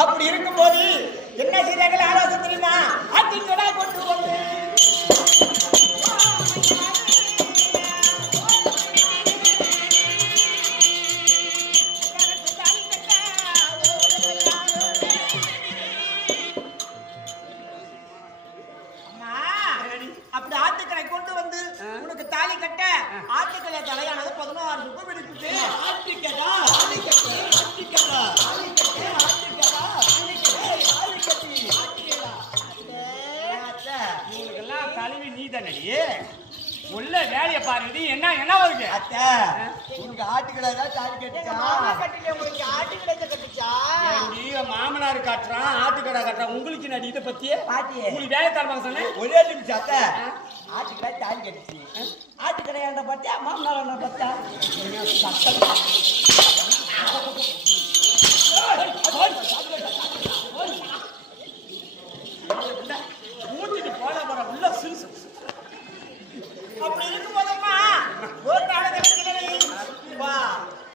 அப்படி இருக்கும்போது என்ன செய்தார்கள் ஆலோசனை தெரியுமா? ஆட்டிக்கடா கொண்டு வந்து அப்படி ஆட்டுக்கடை கொண்டு வந்து உனக்கு தாலி கட்ட ஆட்டுக்கடை தலையானது 16 ரூபாய் எடுத்துட்டு ஆட்டுக்கடா இவங்களுக்கெல்லாம் தலைவி நீ தானடி உள்ள வேலையை பாருங்க. என்ன வருது அத்தை? உனக்கு ஆட்டுக்கடை தான் தாலி கட்டுச்சா? உங்களுக்கு ஆட்டுக்கடை கட்டுச்சா? மாமனார் காட்டுறான், ஆட்டுக்கடை காட்டுறான். உங்களுக்கு நடி இதை பத்தி பாட்டி உங்களுக்கு வேலை தரப்பாங்க சொன்னேன். ஒரே நிமிஷம் அத்தை. ஆட்டுக்கடை தாலி கட்டுச்சு. ஆட்டுக்கடை என்ற பத்தியா மாமனார் என்ற பத்தியா? சட்டம்